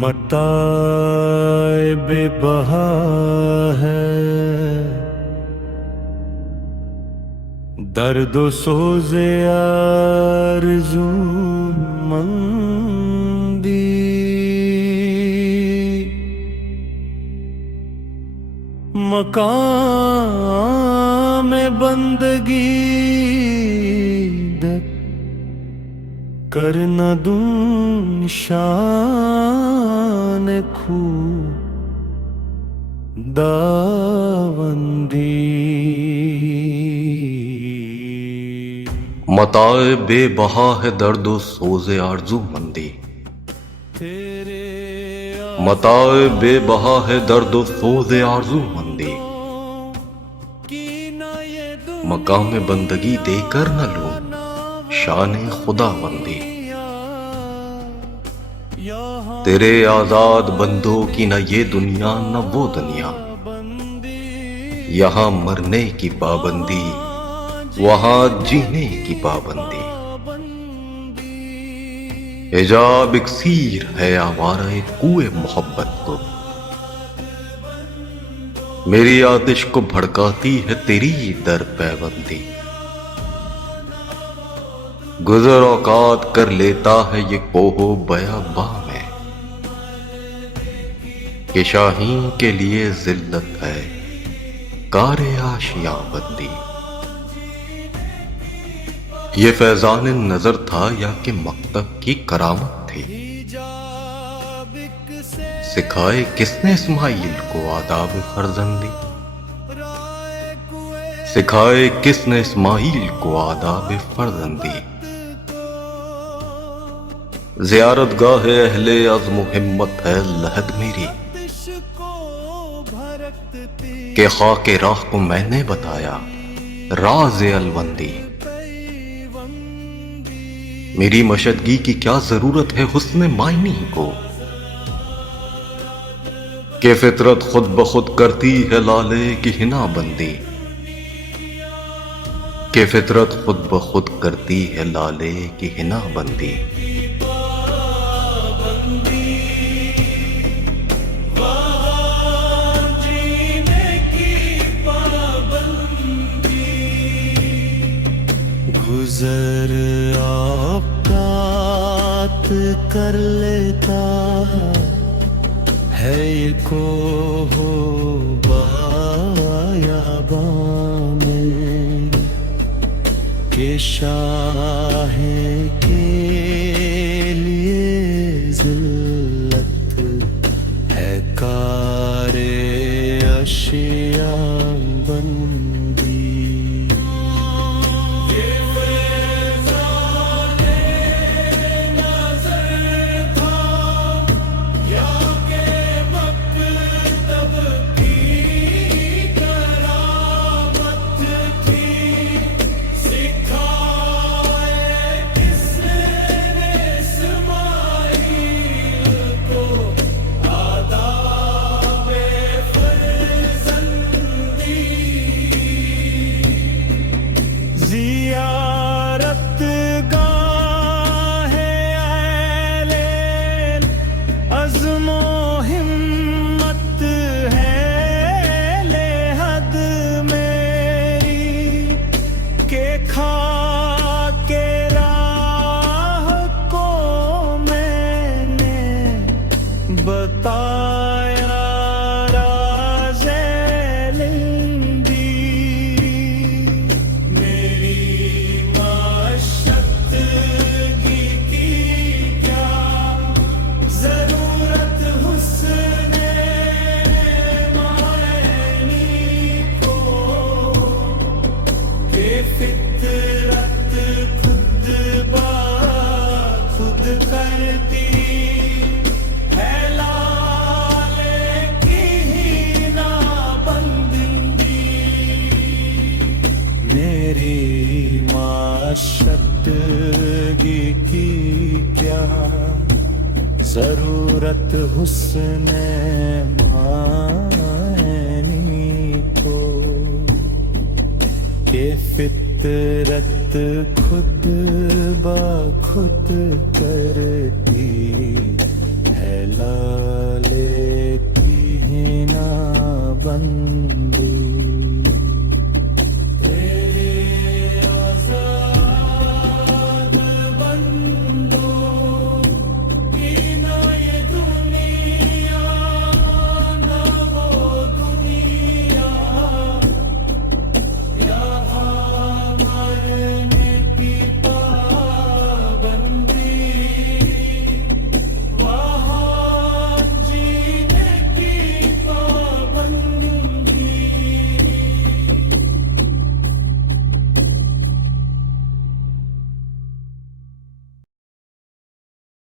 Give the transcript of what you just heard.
متاع بے بہا ہے درد و سوز آرزو مندی، مقام بندگی در کر نہ دوں شان خداوندی۔ متاع بے بہا ہے درد و سوز آرزو مندی، متاع بے بہا ہے درد و سوز آرزو مندی، مقام بندگی دے کر نہ لوں شان خداوندی۔ تیرے آزاد بندوں کی نہ یہ دنیا نہ وہ دنیا، یہاں مرنے کی پابندی وہاں جینے کی پابندی۔ حجاب اکسیر ہے آوارہ کوئے محبت کو، میری آتش کو بھڑکاتی ہے تیری در پیوندی۔ گزر اوقات کر لیتا ہے یہ کوہ و بیاباں میں، کہ شاہین کے لیے ذلت ہے کار آشیاں بندی۔ یہ فیضان نظر تھا یا کہ مکتب کی کرامت تھی، سکھائے کس نے اسماعیل کو آداب فرزندی، سکھائے کس نے اسماعیل کو آداب فرزندی۔ زیارت گاہ اہل عزم و ہمت ہے لحد میری، کہ خاک راہ کو میں نے بتایا راز الوندی۔ میری مشدگی کی کیا ضرورت ہے حسن معنی کو، کہ فطرت خود بخود کرتی ہے لالے کی حنا بندی، کہ فطرت خود بخود کرتی ہے لالے کی حنا بندی۔ گزر آفات کر لیتا ہے یہ کوہ و بیاباں میں، کہ شاہ کے لیے ذلت ہے کار اشیاء بندی۔ ضرورت حسن معنی کو کہ فطرت خود بخود کرتی ہے لالے کی ہنا بن